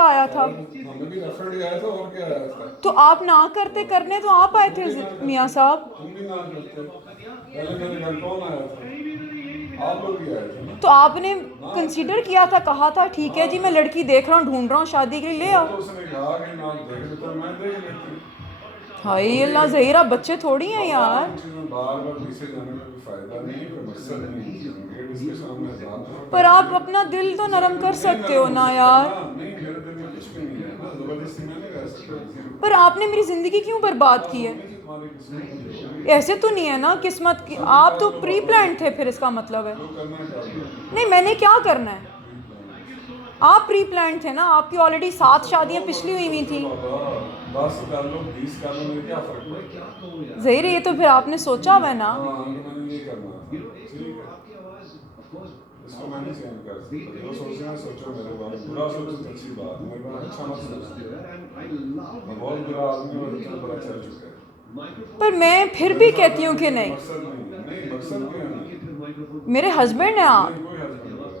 रिश्ता आया था? हमें भी रेफरेंस आया था, और क्या आया था? तो आप ना करते करने तो आप आए थे मियाँ साहब। तुम भी ना करते, पहले मेरे घर कौन आया था? आप लोग ही आए थे ना। तो आपने ना थे। कंसीडर किया था, कहा था ठीक है हाँ जी मैं थे। लड़की देख रहा हूँ, ढूंढ रहा हूँ शादी के लिए, ले वो आओ। तो उसने कहा कि ना देख लेता, मैं देख लेती। हाय वही अल्लाह है। ज़हीरा, बच्चे थोड़ी हैं बाबा यार। इन चीज़ों में बार बार पीछे जाने में कोई फायदा नहीं है, कोई मकसद नहीं है इन चीज़ों में। ये डिस्कशन हमने हजार दफा पर कर आप लिया। अपना दिल तो मेरे नरम दिल कर में नहीं सकते हो नरम हो ना सकता यार। ना, नहीं मेरे दिल में कुछ भी नहीं है ना, जबरदस्ती मैं नहीं रह सकता किसी को। पर आपने मेरी ज़िंदगी क्यों बर्बाद बस की है? होनी थी तुम्हारी किस्मत में, होगी। ऐसे तो नहीं है ना किस्मत की, पसंद आप कर तो लो प्री बाबा, प्लान थे फिर, इसका मतलब है। जो करना है कर लो। नहीं, मैंने क्या करना है? Pre plan. आप प्री प्लान थे ना, आपकी ऑलरेडी 7 शादियां जो पिछली मर्जी हुई हुई सोचो थी। बाबा, 10 कर लो 20 कर लो, मुझे क्या फर्क पड़ता है? ज़हीर ये तो फिर आपने सोचा हुआ है ना। हाँ मैंने ये करना था, ठीक है। इसको मैं नहीं चेंज कर सकता, जो सोचना है सोचो मेरे बारे में। बुरा सोचो तो अच्छी बात है, मेरे बारे में अच्छा मत सोचो। मैं बहुत बुरा आदमी हूँ और इतना बुरा चल चुका है। पर मैं फिर मेरे भी साथ कहती हूँ रहने कि का कोई नहीं, मकसद नहीं है। नहीं मकसद क्यों नहीं? मेरे हस्बैंड हैं आप। नहीं कोई हस्बैंड नहीं।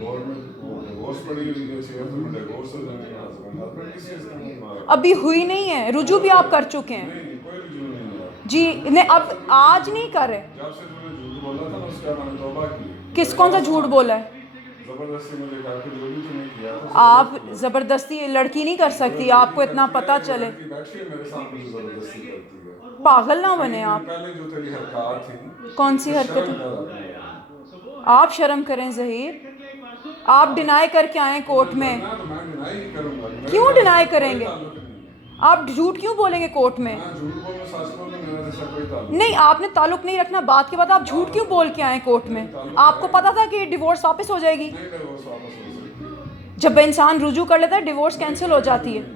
गवर्नमेंट डिवोर्स पड़ी हुई है, 6 डिवोर्स हो जाने का हस्बैंड, हस्बैंड किस चीज़ का नहीं मारा। अभी हुई नहीं है, रुजू भी आप कर चुके हैं। नहीं कोई रुझान नहीं है। जी नहीं, अब आज नहीं कर रहे। जब से तूने झूठ बोला था ना, उसके बाद मैंने तौबा की। किस, मेरी कौन सा बात झूठ सुना, बोला है? जबरदस्ती मुझे कहा कि जो भी तूने किया था आप जबरदस्ती किया। ज़बरदस्ती लड़की नहीं कर सकती, लड़की आपको इतना करती है, पता वो चले। लड़की बैठी है मेरे सामने जो जबरदस्ती करती है। पागल ना कई बने दिन आप। पहले जो तेरी हरकत थी, कौन सी तो हरकत शर्म है? कर अपने बारे आप शर्म करें ज़हीर, आप में। डिनाई करके आए कोर्ट तुम्हें में। करना है तो मैं डिनाई ही करूंगा, मेरे क्यों साथ डिनाई इसका कोई करेंगे? ताल्लुक नहीं है। आप झूठ क्यों बोलेंगे कोर्ट में? मैं झूठ बोलूं सच बोलूं, मेरा जैसा कोई ताल्लुक नहीं, नहीं। आपने ताल्लुक नहीं रखना बात के बाद, आप झूठ क्यों बोल के आए कोर्ट में? नहीं ताल्लुक आपको है पता था नहीं। कि डिवोर्स वापस हो जाएगी? नहीं डिवोर्स वापस हो सकती है। जब इंसान रुजू कर लेता है डिवोर्स नहीं कैंसिल कोई हो रुजू जाती नहीं है। है,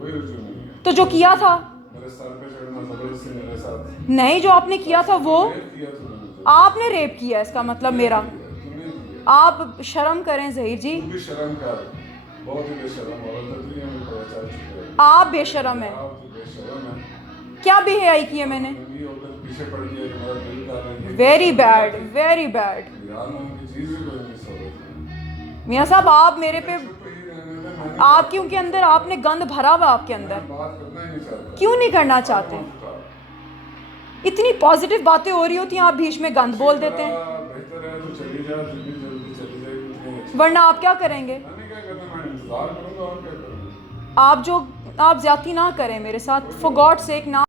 कोई रुजू नहीं है। तो जो किया था? मेरे सर पे चढ़ना जबरदस्ती मेरे साथ। नहीं, जो आपने किया था वो रेप किया तूने मुझे। आपने रेप किया, इसका मतलब तूने मेरा। किया, तूने किया। आप शर्म करें ज़हीर जी। तू भी शर्म कर, बहुत ही बेशर्म औरत है तू, ये मुझे पता चल चुका है। आप बेशरम हैं। आप तो बेशर्म है। क्या बेहयाई की है मैंने? नंगी होकर पीछे पड़ गई है कि मेरा दिल कर रहा है, ये वेरी कैसी बैड, बात है? Very bad. यार मैं उनकी चीज़ भी कोई नहीं सोच। मियाँ साहब आप मेरे पे, चुप ही रहने दे, मैं नहीं आपके बात उनके करना अंदर चाहता। आपने गंद भरा हुआ आपके मैं अंदर। बात करना ही नहीं चाहता। क्यों नहीं करना I don't चाहते? want to talk। इतनी पॉजिटिव बातें हो रही होती हैं, आप बीच में गंद बोल देते हैं। बेहतर है तो चली जा, जितनी जल्दी चली जाएगी उतनी अच्छी। वरना आप क्या करेंगे? मैंने क्या करना, मैं इंतजार करूंगा और क्या करूंगा। आप ज्यादती ना करें मेरे साथ, फॉर गॉड सेक ना।